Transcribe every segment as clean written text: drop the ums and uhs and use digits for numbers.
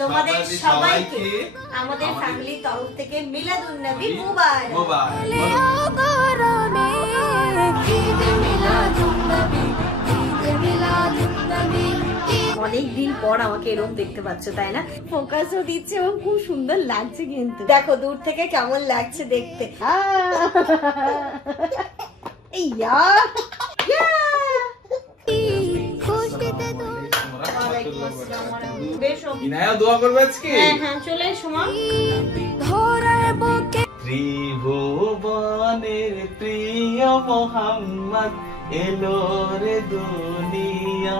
তোমাদের সবাইকে আমাদের ফ্যামিলির তরফ থেকে মিলাদুন নবী মুবারক। অনেকদিন পর আমাকে এরকম দেখতে পাচ্ছ, তাই না? ফোকাসও দিচ্ছে এবং খুব সুন্দর লাগছে, কিন্তু দেখো দূর থেকে কেমন লাগছে দেখতে। ত্রিভুবনের প্রিয় মোহাম্মদ এলো রে দুনিয়া।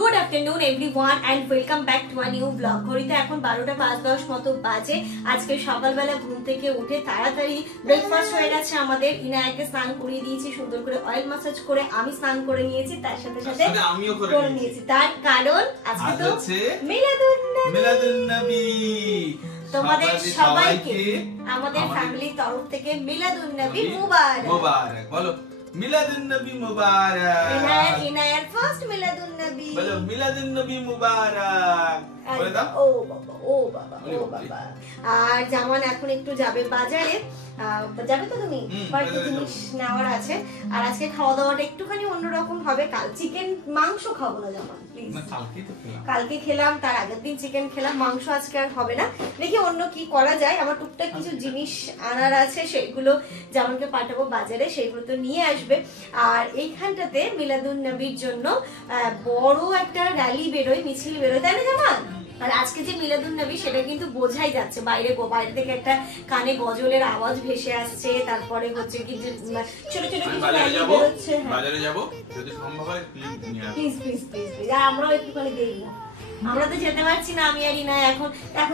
Good afternoon everyone and welcome back to a new blog. ঘড়িতে এখন 12টা 5-10 মতো বাজে। আজকে সকালবেলা ঘুম থেকে উঠে তাড়াতাড়ি ব্রেকফাস্ট হয়ে গেছে আমাদের। ইনায়াকে স্নান করিয়ে দিয়েছি সুন্দর করে, অয়েল ম্যাসাজ করে আমি স্নান করে নিয়েছি, তার সাথে সাথে আমিও করে নিয়েছি। তার কারণ আজকে তো মিলাদুন নবী। তোমাদের সবাইকে আমাদের ফ্যামিলির তরফ থেকে মিলাদুন নবী মুবারক। বলো মিলাদুন নবী মুবারক। ইনায়ার ফার্স্ট মিলাদুন নবী। বলো মিলাদুন নবী মুবারক। বলে দাও। ও বাবা। আর জামান এখন একটু যাবে বাজারে। যাবে তো তুমি? কয়েকটা জিনিস নেওয়ার আছে। আর আজকে খাওয়া দাওয়াটা একটুখানি অন্যরকম হবে। কাল চিকেন মাংস খাবো না জামান, প্লিজ। কালকে খেলাম, তার আগের দিন চিকেন খেলাম, মাংস আজকে আর হবে না। দেখি অন্য কি করা যায়। আমার টুকটাক কিছু জিনিস আনার আছে, সেইগুলো জামানকে পাঠাবো বাজারে, সেইগুলো তো নিয়ে আসবে। আর এইখানটাতে মিলাদুন নবীর জন্য বড় একটা র্যালি বেরোয়, মিছিল বেরোয়, তাই না জামান? আর আজকে যে মিলাদুন নবী সেটা কিন্তু বোঝাই যাচ্ছে, বাইরে থেকে একটা কানে গজলের আওয়াজ ভেসে আসছে। তারপরে হচ্ছে কি যে ছোট ছোট কিছু র্যালি বেরোচ্ছে। বাজারে যাব, যদি সম্ভব হয় প্লিজ। আর আমরাও একটুখানি দেখবো। আমরা তো যেতে পারছি না, আমি আর ইনা। এখন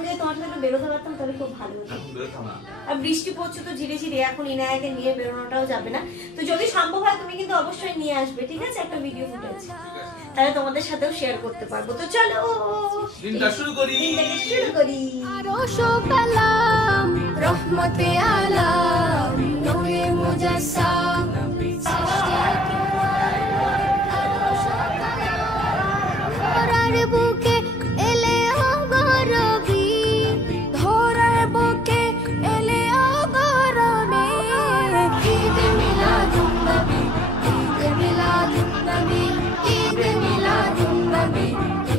যদি তোমার সাথে বেরোতে পারতাম তাহলে খুব ভালো হতো। আর বৃষ্টি পড়ছে তো ঝিরে ঝিরে, এখন ইনায়াকে নিয়ে বেরোনোটাও যাবে না। তো যদি সম্ভব হয় তুমি কিন্তু অবশ্যই নিয়ে আসবে, ঠিক আছে? একটা ভিডিও ফুটেজ, তাহলে তোমাদের সাথেও শেয়ার করতে পারবো। তো চলো দিনটা শুরু করি। আরশো কালাম রহমতে আলাম নূরে মুজাসসাম ধরার বুকে এলে অগরবি, ধরার বুকে এলে অগরবে। ঈদ মিলাদুন নবী, ঈদ মিলাদুন নবী, ঈদ মিলাদুন নবী,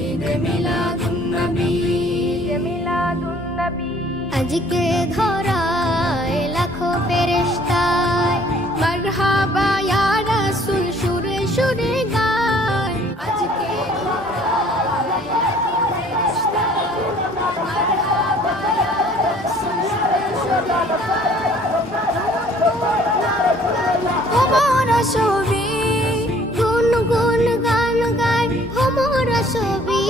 ঈদ মিলাদুন নবী, ঈদ মিলাদুন নবী। আজকে ধরায় লাখো ফেরেশতায় মারহাবা ইয়া রাসূল সুরে সুরে গায়। আজকে ধরায় লাখো ফেরেশতায় মারহাবা ইয়া রাসূল সুরে সুরে গায়। তোমার ছবি গুন গুন গান গায়, তোমার ছবি।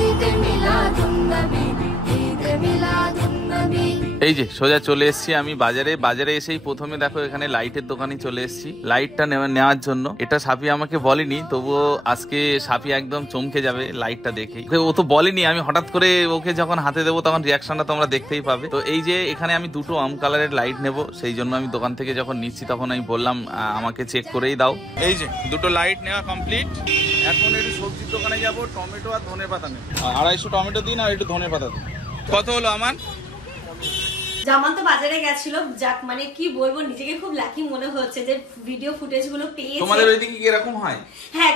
ঈদ মিলাদুন নবী, ঈদ মিলাদুন নবী। এই যে সোজা চলে এসেছি আমি বাজারে এসেই প্রথমে দেখো এখানে লাইটের দোকানে চলে এসেছি লাইটটা নেওয়ার জন্য। এটা সাফি আমাকে বলেনি, তবুও আজকে সাফি একদম চমকে যাবে লাইটটা দেখে। ও তো বলেনি, আমি হঠাৎ করে ওকে যখন হাতে দেবো তখন রিয়াকশনটা তোমরা দেখতেই পাবে। তো এই যে এখানে আমি দুটো আম কালারের লাইট নেব, সেই জন্য আমি দোকান থেকে যখন নিচ্ছি তখন আমি বললাম আমাকে চেক করেই দাও। এই যে দুটো লাইট নেওয়া কমপ্লিট। এখন একটু সবজির দোকানে যাব, টমেটো আর ধনে পাতা নেব। 250 টমেটো দিন আর একটু ধনে পাতা দিন। কত হলো আমার? জামান তো বাজারে গেছিল, যাক মানে কি বলবো, নিজেকে খুব লাকি মনে হচ্ছে যে ভিডিও ফুটেজ গুলো পেয়েছে। তোমাদের ওইদিকে কি এরকম হয়? হ্যাঁ,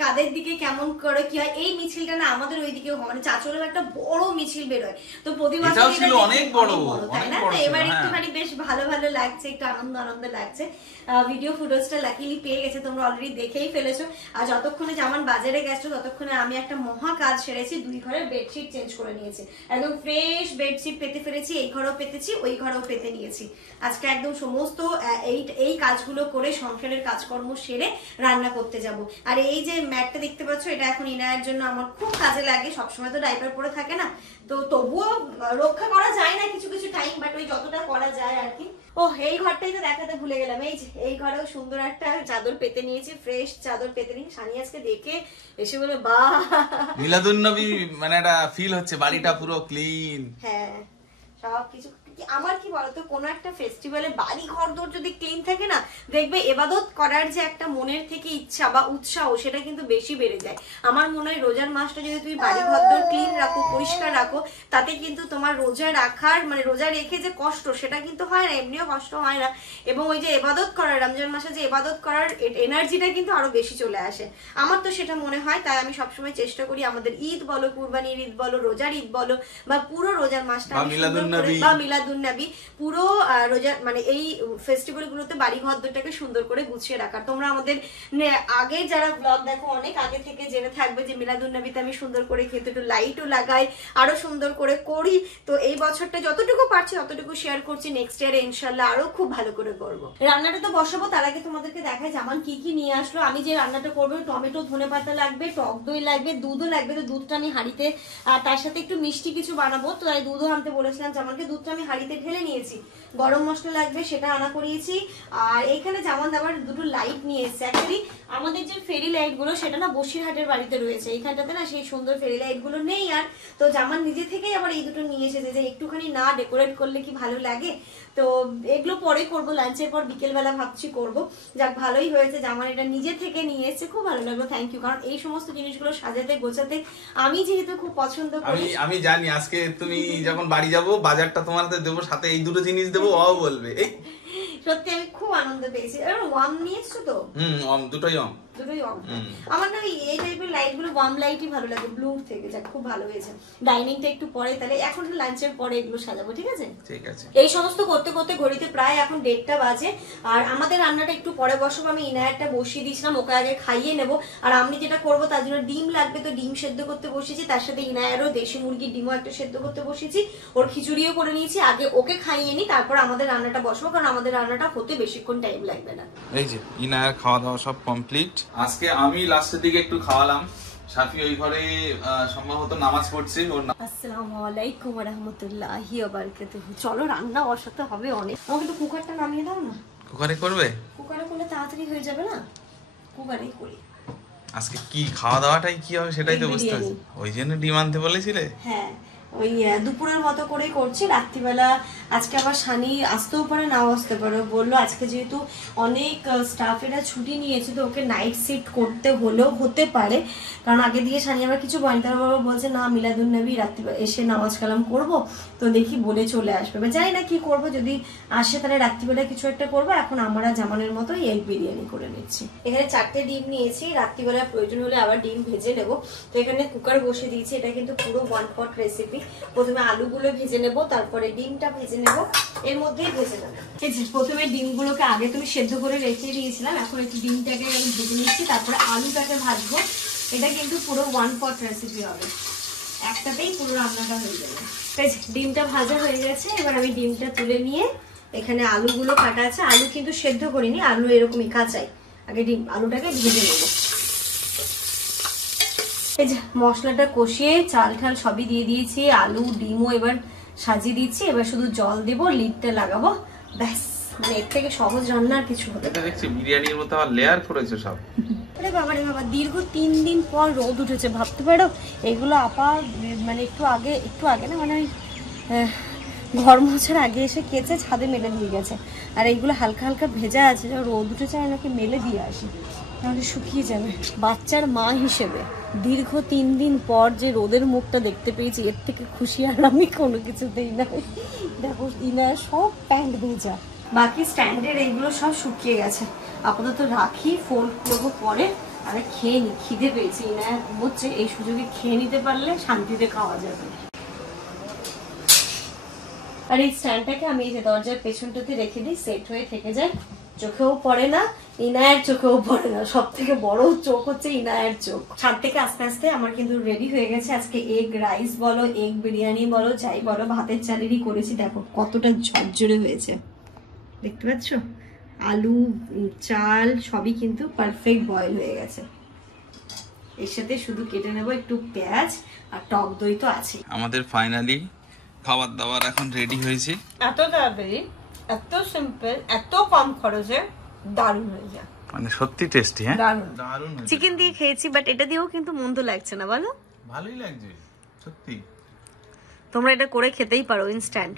কাদের দিকে কেমন করে কি হয়। এই মিছিলটা না আমাদের ওইদিকেও হয়, মানে চাচলের একটা বড় মিছিল বেরোয়। তো প্রতি বছর ছিল অনেক বড়, তাই না? তো এবার একটুখানি বেশ ভালো লাগছে, একটু আনন্দ লাগছে। ভিডিও ফুটেজটা লাকিলি পেয়ে গেছে, তোমরা অলরেডি দেখেই ফেলেছো। আর যতক্ষণে জামান বাজারে গেছো ততক্ষণে আমি একটা মহা কাজ সেরেছি, 2 ঘরের বেডশিট চেঞ্জ করে নিয়েছি। একদম ফ্রেশ বেডশিট পেতে ফেলেছি, এই ঘরেও পেতেছি, ওই ঘরেও পেতে নিয়েছি। আজকে একদম সমস্ত এই কাজগুলো করে সংসারের কাজকর্ম সেরে রান্না করতে যাব। আর এই যে ম্যাটটা দেখতে পাচ্ছ, এটা এখন ইনায়ের জন্য আমার খুব কাজে লাগে। সবসময় তো ডাইপার পরে থাকে না, তো তবুও রক্ষা করা যায় না কিছু টাইম, বাট ওই যতটা করা যায় আর কি। ও এই ঘরটাই তো দেখাতে ভুলে গেলাম। এই যে এই ঘরেও সুন্দর একটা চাদর পেতে নিয়েছি, ফ্রেশ চাদর পেতে নিয়ে সানি আজকে দেখে এসে বলে বাহ, মিলাদুন নবী মানে একটা ফিল হচ্ছে, বাড়িটা পুরো ক্লিন। হ্যাঁ, সবকিছু আমার কি বলতো, কোনো একটা ফেস্টিভ্যালে বাড়ি ঘরদোর যদি ক্লিন থাকে না, দেখবে এবাদত করার যে একটা মনের থেকে ইচ্ছা বা উৎসাহ সেটা কিন্তু বেশি বেড়ে যায়। আমার মনে হয় রোজার মাসটা যদি তুমি বাড়ি ঘরদোর ক্লিন রাখো, পরিষ্কার রাখো, তাতে কিন্তু তোমার রোজা রাখার মানে রোজা রেখে যে কষ্ট সেটা কিন্তু হয় না, এমনিও কষ্ট হয় না। এবং ওই যে এবাদত করার, রমজান মাসে যে এবাদত করার এনার্জিটা কিন্তু আরো বেশি চলে আসে। আমার তো সেটা মনে হয়। তাই আমি সবসময় চেষ্টা করি আমাদের ঈদ বলো, কুরবানির ঈদ বলো, রোজার ঈদ বলো, বা পুরো রোজার মাসটা বা মিলাদুন্নবী পুরো রোজার মানে এই ফেস্টিভ্যাল গুলোতে বাড়ি ঘরটাকে সুন্দর করে গুছিয়ে রাখার। তোমরা আমাদের আগে যারা ব্লগ দেখো অনেক আগে থেকে জেনে থাকবে যে মিলাদুন্নবীতে আমি সুন্দর করে খেতে একটু লাইটও লাগাই, আরো সুন্দর করে করি। তো এই বছরটা যতটুকু পারছি ততটুকু শেয়ার করছি, নেক্সট ইয়ারে ইনশাল্লাহ আরো খুব ভালো করে করবো। রান্নাটা তো বসাবো, তার আগে তোমাদেরকে দেখাই জামান কি কি নিয়ে আসলো। আমি যে রান্নাটা করবো, টমেটো, ধনেপাতা লাগবে, টক দই লাগবে, দুধও লাগবে। তো দুধটা আমি হাঁড়িতে, তার সাথে একটু মিষ্টি কিছু বানাবো, তো তাই দুধও আনতে বলেছিলাম জামানকে। দুধটা আমি হাঁড়িতে ঢেলে নিয়েছি। গরম মশলা লাগবে, সেটা আনা করিয়েছি। আর এখানে জামান আবার দুটো লাইট নিয়ে এসছে। অ্যাকচুয়ালি আমাদের যে ফেরি লাইট গুলো সেটা না বসিরহাটের বাড়িতে রয়েছে, এইখানটাতে না সেই সুন্দর ফেরি লাইট গুলো নেই। আর তো জামান নিজে থেকেই আবার এই দুটো নিয়ে এসেছে যে একটুখানি না ডেকোরেট করলে কি ভালো লাগে। তো এগুলো পরে করবো, লাঞ্চের পর বিকেলবেলা ভাবছি করবো। যাক ভালোই হয়েছে, জামান এটা নিজে থেকে নিয়ে এসেছে, খুব ভালো লাগলো, থ্যাংক ইউ। কারণ এই সমস্ত জিনিসগুলো সাজাতে গোছাতে আমি যেহেতু খুব পছন্দ করি। আমি জানি আজকে তুমি যখন বাড়ি যাবো বাজারটা তোমাদের দেবো, সাথে এই দুটো জিনিস দেবো, ও বলবে। সত্যি আমি খুব আনন্দ পেয়েছি। ওয়াম নিয়ে এসছো তো? দুটোই অম। আমার না এই টাইপের লাইট গুলো ওয়ার্ম লাইটই ভালো লাগে ব্লু থেকে। যাক খুব ভালো হয়েছে। ডাইনিংটা একটু পরে, তাহলে এখন লাঞ্চের পরে এগুলো সাজাবো, ঠিক আছে? ঠিক আছে। এই সমস্ত করতে করতে ঘড়িতে প্রায় এখন 1:30 বাজে। আর আমাদের রান্নাটা একটু পরে বসাবো। আমি ইনায়ারটা বসিয়ে দিয়েছিলাম, ওকে আগে খাইয়ে নেবো। আর আমি যেটা করবো তার জন্য ডিম লাগবে, তো ডিম সেদ্ধ করতে বসেছি। তার সাথে ইনায়ারও দেশি মুরগির ডিমও একটা সেদ্ধ করতে বসেছি। ওর খিচুড়িও করে নিয়েছি। আগে ওকে খাইয়ে নি, তারপর আমাদের রান্নাটা বসবো, কারণ আমাদের রান্নাটা হতে বেশিক্ষণ টাইম লাগবে না। এই যে ইনায়ার খাওয়া দাওয়া সব কমপ্লিট। আজকে আমি লাস্টের দিকে একটু খাওয়ালাম। সাফি ওই ঘরে সম্ভবত নামাজ পড়ছে। আসসালামু আলাইকুম ওয়া রাহমাতুল্লাহি ওয়া বারাকাতুহু। চলো রান্না বসাতে হবে অনেক। আমাকে তো কুকারটা নামিয়ে দাও না। কুকারে করবে? কুকারে করলে তাড়াতাড়ি হয়ে যাবে না, কুকারেই করি। আজকে কি খাওয়া দাওয়াটাই কি হবে সেটাই তো বুঝতে পারছি। ওই জন্য ডিম আনতে বলেছিলে? হ্যাঁ, ওই দুপুরের মতো করে করছি। রাত্রিবেলা আজকে আবার সানি আসতেও পারে, নাও আসতে পারে। বললো আজকে যেহেতু অনেক স্টাফেরা ছুটি নিয়েছে, তো ওকে নাইট শিফট করতে হলেও হতে পারে। কারণ আগে দিয়ে সানি আবার কিছু বলেন, তার বাবা বলছে না মিলাদুন্নবী রাত্রিবেলা এসে নামাজ কালাম করবো, তো দেখি বলে চলে আসবে। জানি না কি করবো, যদি আসে তাহলে রাত্রিবেলা কিছু একটা করবো। এখন আমরা জামানের মতো এগ বিরিয়ানি করে নিচ্ছি। এখানে 4টে ডিম নিয়েছি, রাত্রিবেলা প্রয়োজন হলে আবার ডিম ভেজে নেবো। তো এখানে কুকার বসে দিয়েছি। এটা কিন্তু পুরো 1 পট রেসিপি। প্রথমে আলুগুলো ভেজে নেব, তারপরে ডিমটা ভেজে নেব, এর মধ্যেই ভেজে নেব। প্রথমে ডিমগুলোকে আগে তুমি সেদ্ধ করে রেখে দিয়েছিলাম, এখন একটু ডিমটাকে আমি ভেজে নিচ্ছি, তারপরে আলুটাকে ভাজবো। এটা কিন্তু পুরো 1 পট রেসিপি হবে, একটাতেই পুরো রান্নাটা হয়ে যাবে। ডিমটা ভাজা হয়ে গেছে, এবার আমি ডিমটা তুলে নিয়ে এখানে আলুগুলো কাটা আছে। আলু কিন্তু সেদ্ধ করিনি, আলু এরকমই কাঁচাই। আগে আলুটাকে ভেজে নেবো। এই যে মশলাটা কষিয়ে চাল ঠাল সবই দিয়ে দিয়েছি, আলু ডিমও এবার সাজিয়ে দিচ্ছি। এবার শুধু জল দেব, লিডটা লাগাবো, ব্যাস। মানে এর থেকে সহজ রান্না আর কিছু হবে না। দেখছি বিরিয়ানির মতো আবার লেয়ার করেছে সব। আরে বাবা রে বাবা, দীর্ঘ 3 দিন পর রোদ উঠেছে, ভাবতে পারো। এগুলো আপা মানে একটু আগে না, মানে ঘর মোছার আগে এসে কেচে ছাদে মেলে দিয়ে গেছে। আর এইগুলো হালকা হালকা ভেজা আছে, রোদ উঠেছে, নাকি মেলে দিয়ে আসি, তাহলে শুকিয়ে যাবে। বাচ্চার মা হিসেবে দীর্ঘ 3 দিন পর যে রোদের মুখটা দেখতে পেয়েছি, এর থেকে খুশি আর আমি কোনো কিছুতেই না। দেখো ইনার সব প্যান্ট ভেজা, বাকি স্ট্যান্ডের এইগুলো সব শুকিয়ে গেছে। আপাতত রাখি, ফোল্ড করবো পরে। আরে খেয়ে নি, খিদে পেয়েছি। ইনার হচ্ছে এই সুযোগে খেয়ে নিতে পারলে শান্তিতে খাওয়া যাবে। আর এই স্ট্যান্ডটাকে আমি এই যে দরজার পেছনটাতে রেখে দিই, সেট হয়ে থেকে যায়, চোখেও পড়ে না, ইনায়ের চোখেও পড়ে না। সব থেকে বড় চোখ হচ্ছে ইনায়ের চোখ। ছাদ থেকে আস্তে আস্তে আমার কিন্তু রেডি হয়ে গেছে। আজকে এগ রাইস বলো, এগ বিরিয়ানি বলো, যাই বলো, ভাতের চালেরই করেছি। দেখো কতটা ঝরঝরে হয়েছে, দেখতে পাচ্ছ? আলু চাল সবই কিন্তু পারফেক্ট বয়েল হয়ে গেছে। এর সাথে শুধু কেটে নেবো একটু পেঁয়াজ, আর টক দই তো আছে। আমাদের ফাইনালি খাবার দাবার এখন রেডি হয়েছে। এত তাড়াতাড়ি, এত সিম্পল, এত কম খরচে দারুণ হয়ে যায়। মানে সত্যি টেস্টি। হ্যাঁ দারুণ। চিকেন দিয়ে খেয়েছি, বাট এটা দিয়েও কিন্তু মন্দ লাগছে না, বলো? ভালোই লাগছে সত্যি। তোমরা এটা করে খেতেই পারো ইনস্ট্যান্ট।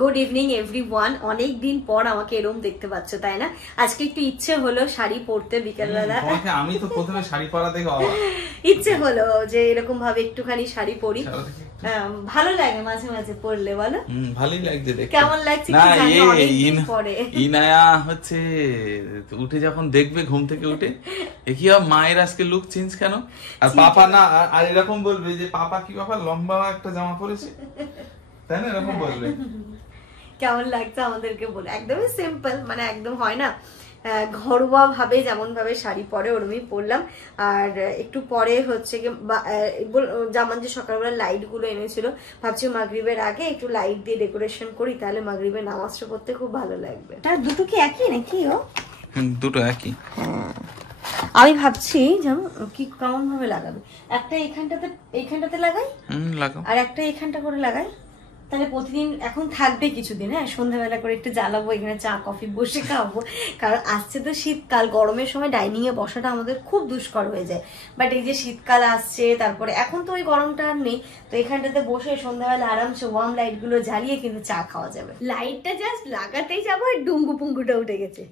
Good evening everyone. অনেক দিন পর আমাকে এরকম দেখতে পাচ্ছ, তাই না? আজকে একটু ইচ্ছে হলো শাড়ি পরতে বিকেলবেলা। আমি তো প্রথমে শাড়ি পরা দেখে ইচ্ছে হলো যে এরকম ভাবে একটুখানি শাড়ি পরি, ভালো লাগে মাঝে মাঝে পরলে, বলো? ভালোই লাগছে দেখতে। কেমন লাগছে পরে? ইনায়া হচ্ছে উঠে যখন দেখবে ঘুম থেকে উঠে কি মায়ের আজকে লুক চেঞ্জ কেন, আর পাপা না আর এরকম বলবে যে পাপা কি বাবা লম্বা একটা জামা পরেছে, তাই না? এরকম বলবে। কেমন লাগছে আমাদেরকে বলে। একদমই সিম্পল, মানে একদম হয় না ঘরোয়া ভাবে যেমন ভাবে শাড়ি পরে ওরমই পরলাম। আর একটু পরে হচ্ছে কি যেমন যে সকালবেলা লাইট গুলো এনেছিল, ভাবছি মাগরিবের আগে একটু লাইট দিয়ে ডেকোরেশন করি, তাহলে মাগরিবের নামাজটা পড়তে খুব ভালো লাগবে। আর দুটো কি একই নাকি? দুটো একই। আমি ভাবছি যেমন কি কেমন ভাবে লাগাবে, একটা এইখানটাতে লাগাই আর একটা এইখানটা করে লাগাই, তাহলে প্রতিদিন এখন থাকবে কিছুদিন। হ্যাঁ, সন্ধ্যাবেলা করে একটু জ্বালাবো, এখানে চা কফি বসে খাবো, কারণ আসছে তো শীতকাল, গরমের সময় ডাইনিং এ বসাটা আমাদের খুব দুষ্কর হয়ে যায়। বাট এই যে শীতকাল আসছে, তারপরে এখন তো ওই গরমটা আর নেই, তো এখানটাতে বসে সন্ধ্যাবেলা আরামসে ওয়ার্ম লাইট গুলো জ্বালিয়ে কিন্তু চা খাওয়া যাবে। লাইটটা জাস্ট লাগাতেই যাবো, আর ডুঙ্গু পুঙ্গুটা উঠে গেছে।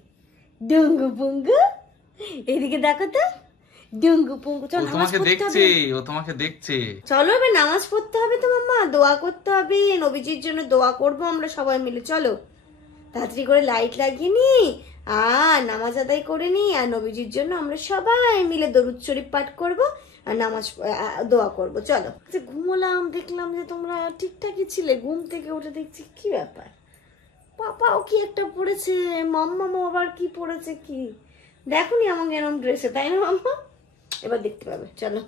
ডুঙ্গু পুঙ্গু এদিকে দেখো তো, ডুঙ্গু পুঙ্গু। চলো তোমাকে দেখছে, ও তোমাকে দেখছে। চলো এবার নামাজ পড়তে হবে তো মাম্মা, দোয়া করতে হবে, নবীজির জন্য দোয়া করবো আমরা সবাই মিলে। চলো তাড়াতাড়ি করে লাইট লাগিয়ে নি আর নামাজ আদায় করে নি, আর নবীজির জন্য আমরা সবাই মিলে দরুদ শরীফ পাঠ করবো আর নামাজ দোয়া করবো। চলো। ঘুমোলাম, দেখলাম যে তোমরা ঠিকঠাকই ছিলে, ঘুম থেকে উঠে দেখছি কি ব্যাপার, পাপাও কি একটা পড়েছে, মাম্মাও আবার কি পড়েছে, কি দেখোনি আমাকে এরকম ড্রেসে, তাই না মাম্মা? এবার দেখতে পাবে। চলো।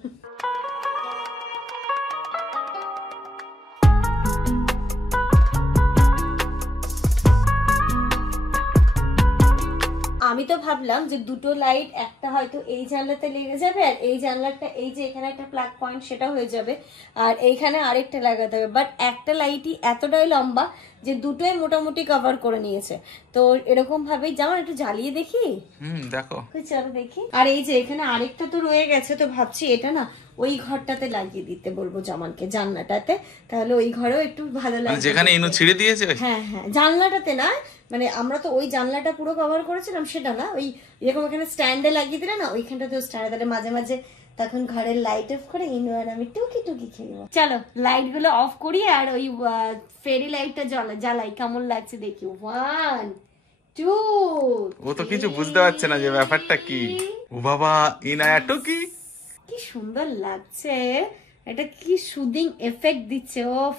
আমি তো ভাবলাম যে দুটো লাইট, একটা হয়তো এই জানলাতে লেগে যাবে আর এই জানলাটা এই যে এখানে একটা প্লাগ পয়েন্ট সেটা হয়ে যাবে, আর এইখানে আরেকটা লাগাতে হবে। বাট একটা লাইটই এতটাই লম্বা যে দুটোই মোটামুটি কভার করে নিয়েছে, তো এরকম ভাবেই যেমন একটু জ্বালিয়ে দেখি। দেখো, চলো দেখি। আর এই যে এখানে আরেকটা তো রয়ে গেছে, তো ভাবছি এটা না ওই ঘরটাতে লাগিয়ে দিতে বলবো জামানকে, জানলাটাতে, তাহলে ওই ঘরেও একটু ভালো লাগবে। যেখানে ইনু ছিঁড়ে দিয়েছে, হ্যাঁ হ্যাঁ, জানলাটাতে না, মানে আমরা তো ওই জানলাটা পুরো কভার করেছিলাম সেটা না, ওই এরকম এখানে স্ট্যান্ডে লাগিয়ে দিলে না, ওইখানটাতেও স্ট্যান্ডে, তাহলে মাঝে মাঝে তখন ঘরের লাইট অফ করে ইনু আর আমি টুকি টুকি খেলবো। চলো লাইট গুলো অফ করি আর ওই ফেরি লাইটটা জ্বালাই, কেমন লাগছে দেখি। 1 2। ও তো কিছু বুঝতে পারছে না যে ব্যাপারটা কি। ও বাবা, ইনায়া টুকি কি সুন্দর লাগছে, এটা কি সুদিং এফেক্ট দিচ্ছে। ওফ,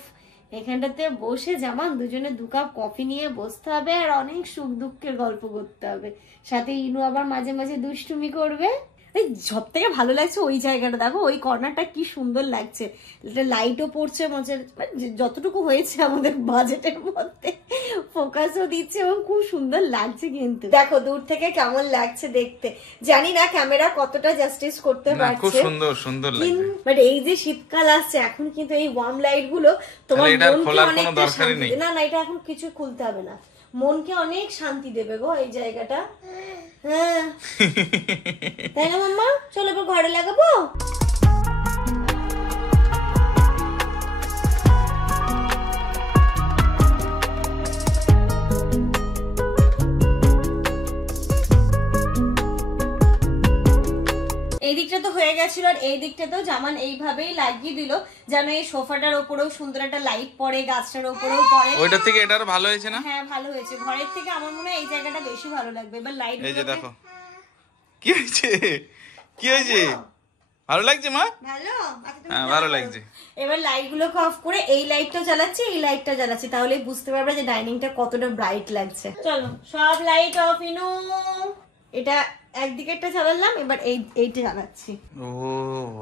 এখানটাতে বসে যেমন দুজনে 2 কাপ কফি নিয়ে বসতে হবে আর অনেক সুখ দুঃখের গল্প করতে হবে, সাথে ইনু আবার মাঝে মাঝে দুষ্টুমি করবে। এই সব থেকে ভালো লাগছে ওই জায়গাটা, দেখো ওই কর্নারটা কি সুন্দর লাগছে, লাইটও পড়ছে, যতটুকু হয়েছে আমাদের বাজেটের মধ্যে ফোকাসও দিচ্ছে এবং খুব সুন্দর লাগছে। কিন্তু দেখো দূর থেকে কেমন লাগছে দেখতে, জানি না ক্যামেরা কতটা জাস্টিস করতে পারছে, খুব সুন্দর সুন্দর লাগছে। বাট এই যে শীতকাল আসছে এখন কিন্তু এই ওয়ার্ম লাইট গুলো তোমার মনকে অনেকটা শান্তি, না না এটা এখন কিছু খুলতে হবে না, মনকে অনেক শান্তি দেবে গো এই জায়গাটা। হ্যাঁ তাই না মাম্মা? চলো এবার ঘরে লাগাবো। এই দিকটা তো হয়ে গেছিল, আর এই দিকটাতেও জামান এইভাবেই লাগিয়ে দিল যেন এই সোফাটার উপরেও সুন্দর একটা লাইট পড়ে, গাছটার উপরেও পড়ে। ওইটার থেকে এটার ভালো হয়েছে না? হ্যাঁ ভালো হয়েছে, ঘরের থেকে আমার মনে হয় এই জায়গাটা বেশি ভালো লাগবে। এবার লাইট, এই যে দেখো কি হয়েছে, কি হয়েছে, ভালো লাগছে মা? ভালো, হ্যাঁ ভালো লাগছে। এবার লাইট গুলোকে অফ করে এই লাইটটা জ্বালাচ্ছি, এই লাইটটা জ্বালাচ্ছি, তাহলেই বুঝতে পারবে যে ডাইনিংটা কতটা ব্রাইট লাগছে। চলো সব লাইট অফ ইনু, এটা একদিকেরটা জ্বালালাম, এবার এইটা জ্বালাচ্ছি। ও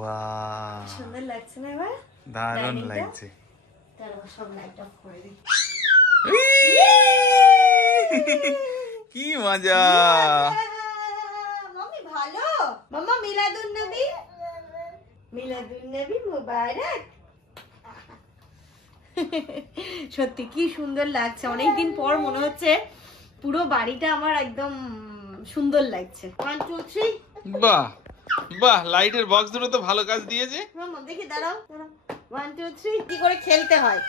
বাহ, সুন্দর লাগছে না? এবার দারুণ লাগছে। তারপর সব লাইট অফ করে দিই। কি মজা। মাম্মি ভালো, মাম্মা মিলাদুন নবী, মিলাদুন নবী মুবারক। সত্যি কি সুন্দর লাগছে, অনেকদিন পর মনে হচ্ছে পুরো বাড়িটা আমার একদম সুন্দর লাগছে। 1 2 3। বাহ বাহ, লাইটের বক্স দুটো তো ভালো কাজ দিয়েছে। মাম্মা দেখি, দাঁড়াও দাঁড়াও। 1 2 3 কি করে খেলতে হয়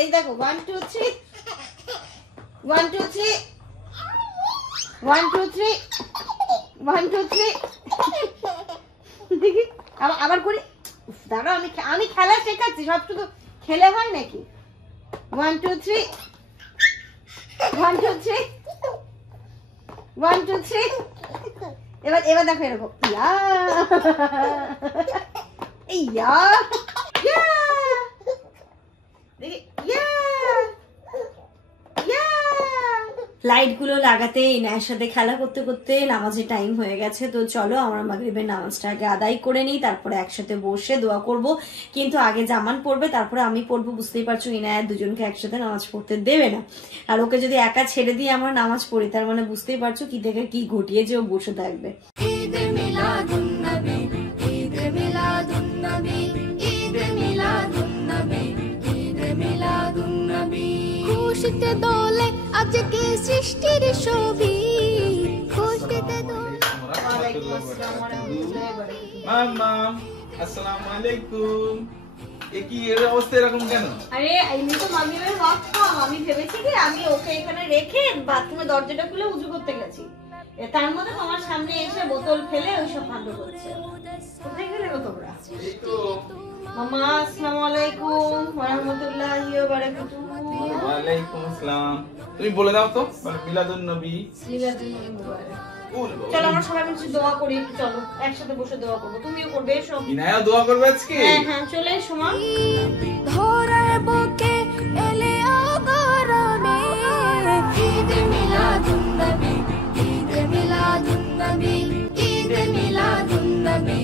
এই দেখো 1 2 3 1 2 3 1 2 3 1 2 3 দেখি আবার করি দাঁড়াও আমি খেলা শেখাচ্ছি সব শুধু খেলে হয় নাকি 1 2 3 1 2 3 1 2 3 এবার দেখো এরকম ইয়া লাইট গুলো লাগাতে ইনায়ের সাথে খেলা করতে করতে নামাজের টাইম হয়ে গেছে। তো চলো আমরা মাগরিবের নামাজটা আগে আদায় করে নিই, তারপরে একসাথে বসে দোয়া করব। কিন্তু আগে জামান পড়বে, তারপরে আমি পড়বো। বুঝতেই পারছো ইনায়ের দুজনকে একসাথে নামাজ পড়তে দেবে না, আর ওকে যদি একা ছেড়ে দিয়ে আমরা নামাজ পড়ি তার মানে বুঝতেই পারছো কি থেকে কি ঘটিয়ে যে ও বসে থাকবে। ঈদ মিলাদুন নবী, ঈদ মিলাদুন নবী, ঈদ মিলাদুন নবী, ঈদ মিলাদুন নবী। খুশিতে দোলে আজকে সৃষ্টির ছবি, খুশিতে দোলে। ওয়ালাইকুম আসসালাম ওয়া রাহমাতুল্লাহি ওয়া বারাকাতুহু। মামা আসসালামু আলাইকুম। কি এর অবস্থা এরকম কেন? আরে এমনি তো মাগরিবের ওয়াক্ত, আমি ভেবেছি কি আমি ওকে এখানে রেখে বাথরুমে দরজাটা খুলে উযু করতে গেছি, তার মধ্যে তোমার সামনে এসে বোতল ফেলে ওইসব কাণ্ড করছে। কোথায় গেলে গো তোমরা? এই তো। মামা আসসালামু আলাইকুম ওয়া রাহমাতুল্লাহি ওয়া বারাকাতুহু। ওয়া আলাইকুম আসসালাম। তুমি বলে দাও তো মিলাদুন নবী। মিলাদুন নবী মুবারক। চলো আমরা সবাই মিলে দোয়া করি, চলো একসাথে বসে দোয়া করবো, তুমিও করবে এসো। ইনায়া দোয়া করবে আজকে? হ্যাঁ চলে এসো মা। ধরার বুকে এলে আগরমে, ঈদ মিলাদুন নবী, ঈদ মিলাদুন নবী, ঈদ মিলাদুন নবী,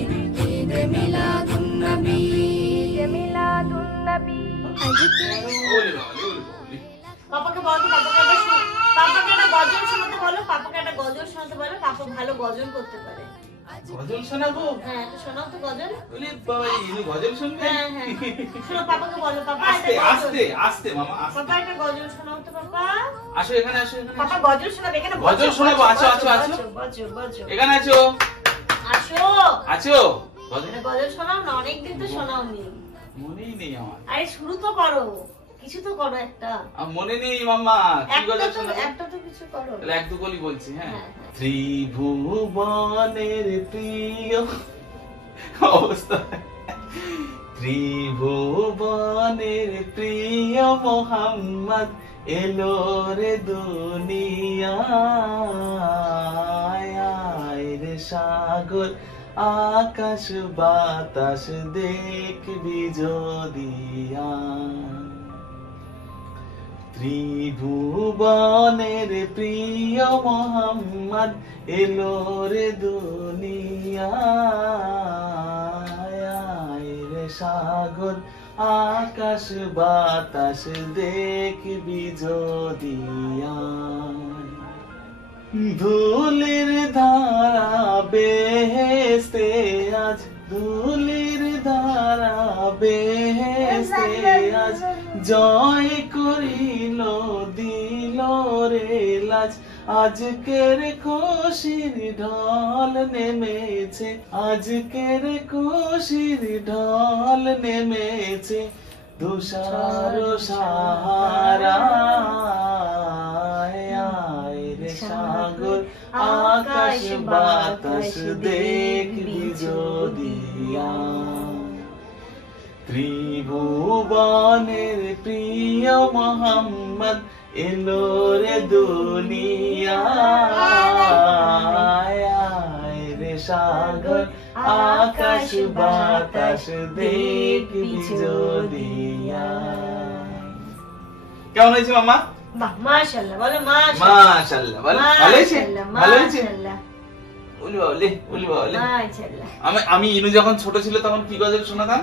ঈদ মিলাদুন নবী, ঈদ মিলাদুন নবী। ওলে বাবা, ওলে বাবা। পাপাকে বলো, পাপাকে একটা গজল শোনাতে বলো, পাপাকে একটা গজল শোনাতে বলো, পাপা ভালো গজল করতে পারে। গজল শোনাবো? হ্যাঁ তো শোনাও তো গজল। ওলে বাবা, ইনি গজল শুনবে? হ্যাঁ শোনো, পাপাকে বলো পাপা আস্তে একটা আস্তে আস্তে মামা আস্তে। পাপা একটা গজল শোনাও তো পাপা। আসো এখানে, আসো এখানে। পাপা গজল শোনাবে এখানে। গজল শোনাবো, আসো আসো আসো। বাজো এখানে আছো। আসো আছো? গজল গজল শোনাও না, অনেকদিন তো শোনাওনি। মনেই নেই আমার। আরে শুরু তো করো, কিছু তো করো একটা। আমার মনে নেই মামা, কি গজল শোনাবো? একটা তো কিছু করো। তাহলে এক দু কলি বলছি। হ্যাঁ। হ্যাঁ। ত্রিভুবনের প্রিয় অবস্থা, ত্রিভুবনের প্রিয় মোহাম্মদ এলো রে দুনিয়ায়, রে সাগর আকাশ বাতাস দেখবি যদিয়া, ত্রিভুবনের প্রিয় মোহাম্মদ এলো রে দুনিয়ায়, রে সাগর আকাশ বাতাস দেখবি যদিয়া, ধুলির ধারা বেহেশতে আজ, ধুলির ধারা বেহেশতে আজ জয় করিল দিল রে লাজ, আজকের খুশির ঢল নেমেছে, আজকের খুশির ঢল নেমেছে, তুষার সাহারায়, রে সাগর আকাশ বাতাস দেখবি যদিয়া, ত্রিভুবনের প্রিয় মোহাম্মদ এলো রে দুনিয়ায়, রে সাগর আকাশ বাতাস দেখবি যদিয়া। কেমন হয়েছে মামা? বাহ মাশাআল্লাহ, বলো মাশাআল্লাহ। ভালো হয়েছে? ভালো হয়েছে? মাশাআল্লাহ বলি বাবলে, বলি বাবলে। মাশাআল্লাহ। আমি ইনু যখন ছোট ছিল তখন কি গজল শোনাতাম?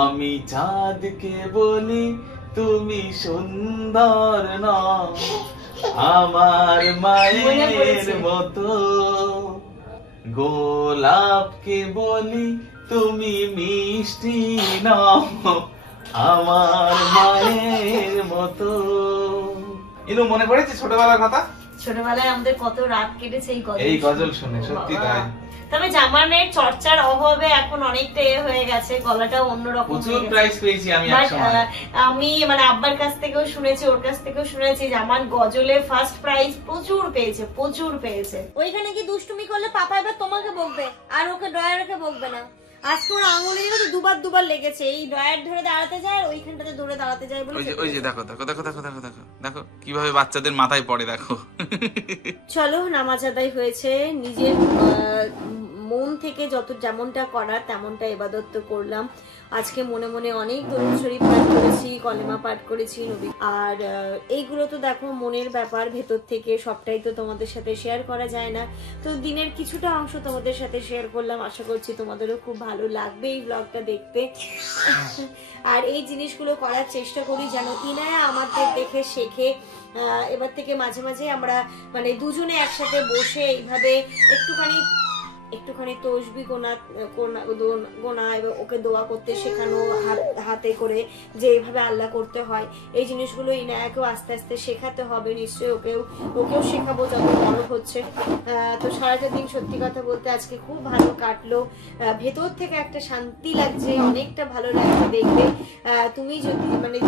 আমি চাঁদকে বলি তুমি সুন্দর নও, আমার মায়ের মতো, গোলাপকে বলি তুমি মিষ্টি নও, আমার মায়ের মতো। ইনু মনে পড়েছে ছোটবেলার কথা? ছোটবেলায় আমাদের কত রাত কেটেছে এই গজল শুনে, সত্যি তাই। তবে জামানের চর্চার অভাবে এখন অনেকটা হয়ে গেছে, গলাটাও অন্যরকম। প্রচুর প্রাইস পেয়েছি আমি একসময়। আমি মানে আব্বার কাছ থেকেও শুনেছি, ওর কাছ থেকেও শুনেছি জামান গজলে ফার্স্ট প্রাইজ প্রচুর পেয়েছে। ওইখানে কি দুষ্টুমি করলে পাপা এবার তোমাকে বকবে, আর ওকে ড্রয়ারকে বকবে না। আজকে ওর আঙুলে দুবার লেগেছে, এই ড্রয়ার ধরে দাঁড়াতে যায় আর ওইখানটাতে দৌড়ে দাঁড়াতে যায় বলে। ওই যে দেখো কিভাবে বাচ্চাদের মাথায় পড়ে, দেখো। চলো, নামাজ আদায় হয়েছে, নিজের মন থেকে যেমনটা করার তেমনটা ইবাদত তো করলাম। আজকে মনে মনে অনেক দরুদ শরীফ পাঠ করেছি, কলেমা পাঠ করেছি নবী। আর এইগুলো তো দেখো মনের ব্যাপার, ভেতর থেকে সবটাই তো তোমাদের সাথে শেয়ার করা যায় না। তো দিনের কিছুটা অংশ তোমাদের সাথে শেয়ার করলাম, আশা করছি তোমাদেরও খুব ভালো লাগবে এই ব্লগটা দেখতে। আর এই জিনিসগুলো করার চেষ্টা করি যেন ইনায়া আমাদের দেখে শেখে। এবার থেকে মাঝে মাঝে আমরা মানে দুজনে একসাথে বসে এইভাবে একটুখানি তসবি গোনা এবং ওকে দোয়া করতে শেখানো, হাতে করে যে এইভাবে আল্লাহ করতে হয়, এই জিনিসগুলো ইনায়াকেও আস্তে আস্তে শেখাতে হবে। নিশ্চয়ই ওকেও শেখাবো যত বড় হচ্ছে। তো সারাটা দিন সত্যি কথা বলতে আজকে খুব ভালো কাটলো, ভেতর থেকে একটা শান্তি লাগছে, অনেকটা ভালো লাগছে দেখবে। তুমি যদি মানে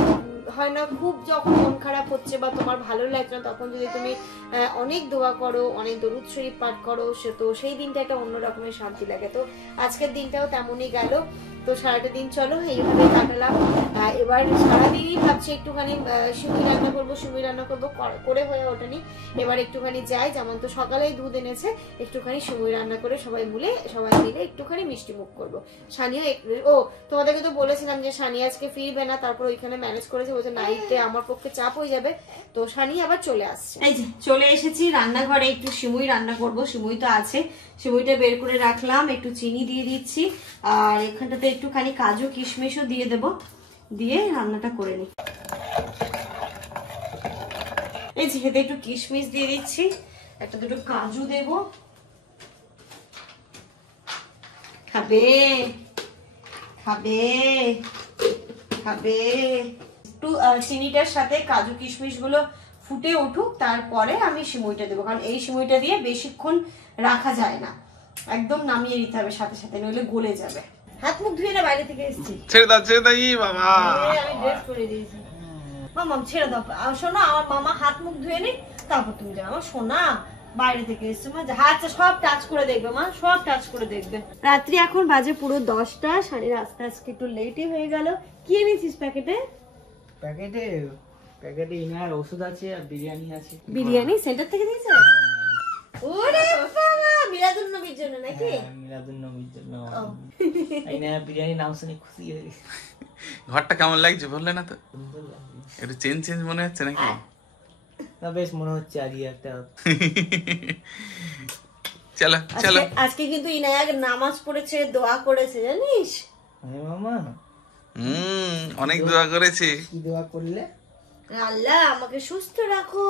হয় না খুব যখন মন খারাপ হচ্ছে বা তোমার ভালো লাগছে না, তখন যদি তুমি অনেক দোয়া করো, অনেক দরুদ শরীফ পাঠ করো, তো সেই দিনটা একটা অন্য রকমের শান্তি লাগে। তো আজকের দিনটাও তেমনই গেল। তো সারাটা দিন চলো এইভাবে কাটালাম। এবার সারাদিনই ভাবছি একটুখানি সিমুই রান্না করবো করে হয়ে ওঠেনি। এবার একটুখানি যাই, যেমন তো সকালেই দুধ এনেছে, একটুখানি সিমুই রান্না করে সবাই মিলে একটুখানি মিষ্টি মুখ করবো। সানিয়া তোমাদেরকে তো বলেছিলাম যে সানিয়া আজকে ফিরবে না, তারপর ওইখানে ম্যানেজ করেছে, বলছে নাইটে আমার পক্ষে চাপ হয়ে যাবে। তো সানিয়া আবার চলে আসছে। এই যে চলে এসেছি রান্নাঘরে, একটু সিমুই রান্না করবো। সিমুই তো আছে, সিমুইটা বের করে রাখলাম, একটু চিনি দিয়ে দিচ্ছি, আর এখানটাতে একটুখানি কাজু কিশমিশও দিয়ে দেবো, দিয়ে রান্নাটা করে নি। এই যে এতে একটু কিশমিশ দিয়ে দিচ্ছি, একটা দুটো কাজু দেব। খাবে একটু চিনিটার সাথে কাজু কিশমিশ গুলো ফুটে উঠুক, তারপরে আমি সিমুইটা দেবো, কারণ এই সিমুইটা দিয়ে বেশিক্ষণ রাখা যায় না, একদম নামিয়ে দিতে হবে সাথে সাথে, নইলে গলে যাবে। হাত মুখ ধুয়ে না বাইরে থেকে এসেছি। ছেড়ে দাও বাবা, আমি ড্রেস করে দিয়েছি। মামা ছেড়ে দাও, শোনো আমার মামা হাত মুখ ধুয়ে নি, তারপর তুমি যাও। আমার সোনা বাইরে থেকে এসছে, মা হাতটা সব টাচ করে দেখবে, মা সব টাচ করে দেখবে। রাত্রি এখন বাজে পুরো 10টা, শাড়ির আস্তে আজকে একটু লেটই হয়ে গেল। কি এনেছিস প্যাকেটে? প্যাকেটে ইনার ওষুধ আছে আর বিরিয়ানি আছে। বিরিয়ানি সেন্টার থেকে দিয়েছে? ওরে বাবা, মিলাদুন নবীর জন্য নাকি? মিলাদুন নবীর জন্য। ইনার বিরিয়ানি নাম শুনে খুশি হয়ে গেছে। ঘরটা কেমন লাগছে বললে না তো? একটু চেঞ্জ মনে হচ্ছে নাকি? না বেশ মনে হচ্ছে আজকে একটা। চলো আজকে কিন্তু ইনায়া নামাজ পড়েছে, দোয়া করেছে, জানিস? হ্যাঁ মামা, অনেক দোয়া করেছি। কি দোয়া করলে? আল্লাহ আমাকে সুস্থ রাখো,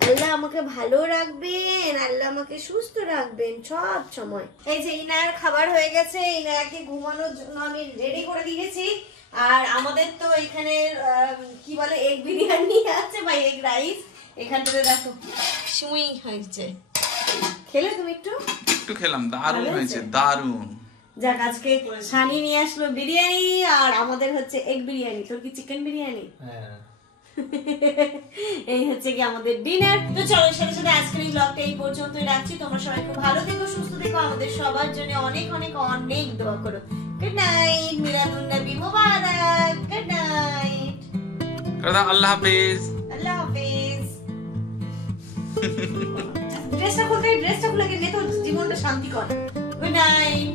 আল্লাহ আমাকে ভালো রাখবেন, আল্লাহ আমাকে সুস্থ রাখবেন সব সময়। এই যে ইনায়ার খাবার হয়ে গেছে, ইনায়াকে ঘুমানোর জন্য আমি রেডি করে দিয়েছি। আর আমাদের তো এখানে কি বলে এগ বিরিয়ানি আছে বা এগ রাইস। এখানটাতে দেখো সিমুই হয়েছে, খেলে তুমি? একটু খেলাম, দারুণ হয়েছে, দারুণ। যাক, আজকে সানি নিয়ে আসলো বিরিয়ানি আর আমাদের হচ্ছে এগ বিরিয়ানি। তোর কি চিকেন বিরিয়ানি? হ্যাঁ। এই হচ্ছে কি আমাদের ডিনার। তো চলো সাথে সাথে আজকের এই ব্লগটা এই পর্যন্তই রাখছি। তোমরা সবাই খুব ভালো থেকো, সুস্থ থেকো, আমাদের সবার জন্য অনেক অনেক অনেক দোয়া করো। গুড নাইট, মিলাদুন নবী মুবারক। গুড নাইট, আল্লাহ হাফেজ। আল্লাহ হাফেজ। ড্রেসটা খুলে গিয়ে তো জীবনটা শান্তি কর। Good night.